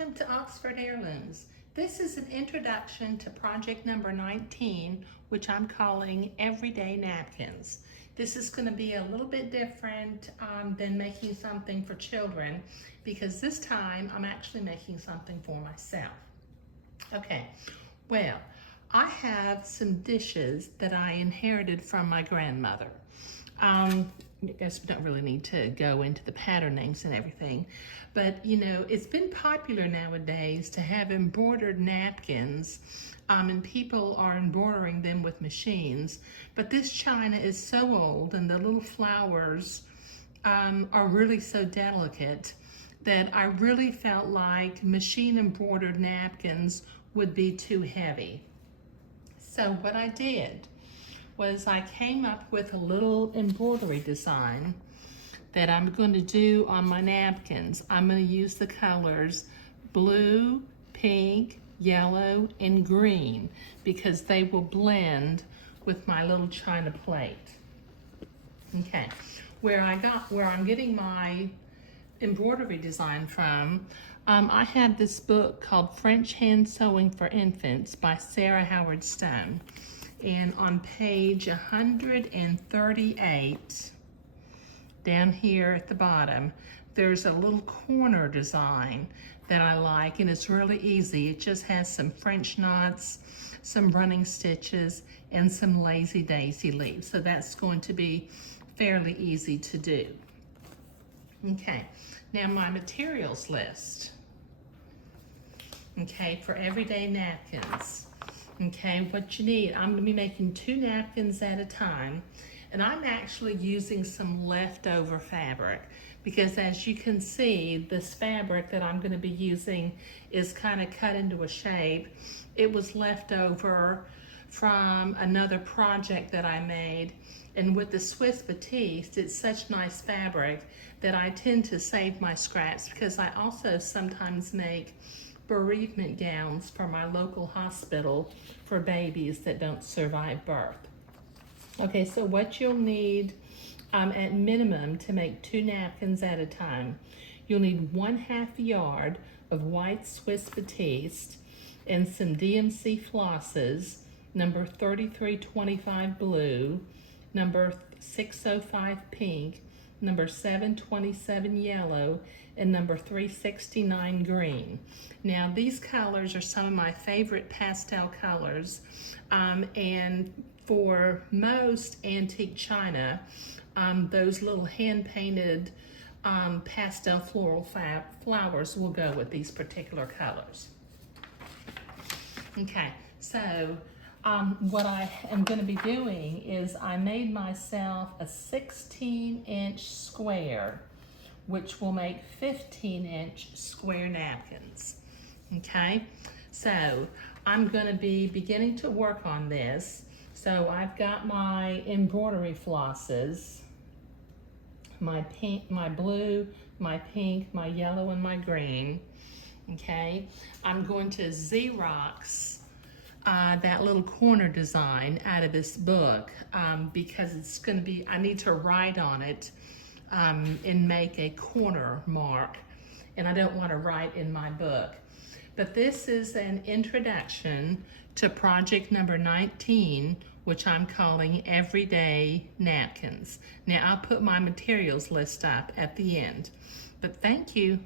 welcome to Oxford Heirlooms. This is an introduction to project number 19, which I'm calling Everyday Napkins. This is going to be a little bit different than making something for children, because this time I'm actually making something for myself. Okay, well, I have some dishes that I inherited from my grandmother. I guess we don't really need to go into the pattern names and everything, but you know, it's been popular nowadays to have embroidered napkins, and people are embroidering them with machines. But this china is so old, and the little flowers are really so delicate that I really felt like machine embroidered napkins would be too heavy. So what I did was I came up with a little embroidery design that I'm going to do on my napkins. I'm going to use the colors blue, pink, yellow, and green because they will blend with my little china plate. Okay, where I'm getting my embroidery design from, I have this book called French Hand Sewing for Infants by Sarah Howard Stone. And on page 138, down here at the bottom, there's a little corner design that I like, and it's really easy. It just has some French knots, some running stitches, and some lazy daisy leaves. So that's going to be fairly easy to do. Okay, now my materials list. Okay, for everyday napkins. Okay, what you need, I'm gonna be making 2 napkins at a time, and I'm actually using some leftover fabric because as you can see, this fabric that I'm gonna be using is kind of cut into a shape. It was left over from another project that I made, and with the Swiss Batiste, it's such nice fabric that I tend to save my scraps because I also sometimes make bereavement gowns for my local hospital for babies that don't survive birth. Okay, so what you'll need at minimum to make 2 napkins at a time, you'll need 1/2 yard of white Swiss Batiste and some DMC flosses, number 3325 blue, number 605 pink, number 727 yellow, and number 369 green. Now these colors are some of my favorite pastel colors, and for most antique china, those little hand-painted pastel floral flowers will go with these particular colors. Okay, so what I am going to be doing is I made myself a 16-inch square, which will make 15-inch square napkins. Okay, so I'm going to be beginning to work on this. So I've got my embroidery flosses, my pink, my blue, my pink, my yellow, and my green. Okay, I'm going to Xerox that little corner design out of this book because it's going to be, I need to write on it and make a corner mark, and I don't want to write in my book. But this is an introduction to project number 19, which I'm calling Everyday Napkins. Now I'll put my materials list up at the end, but thank you.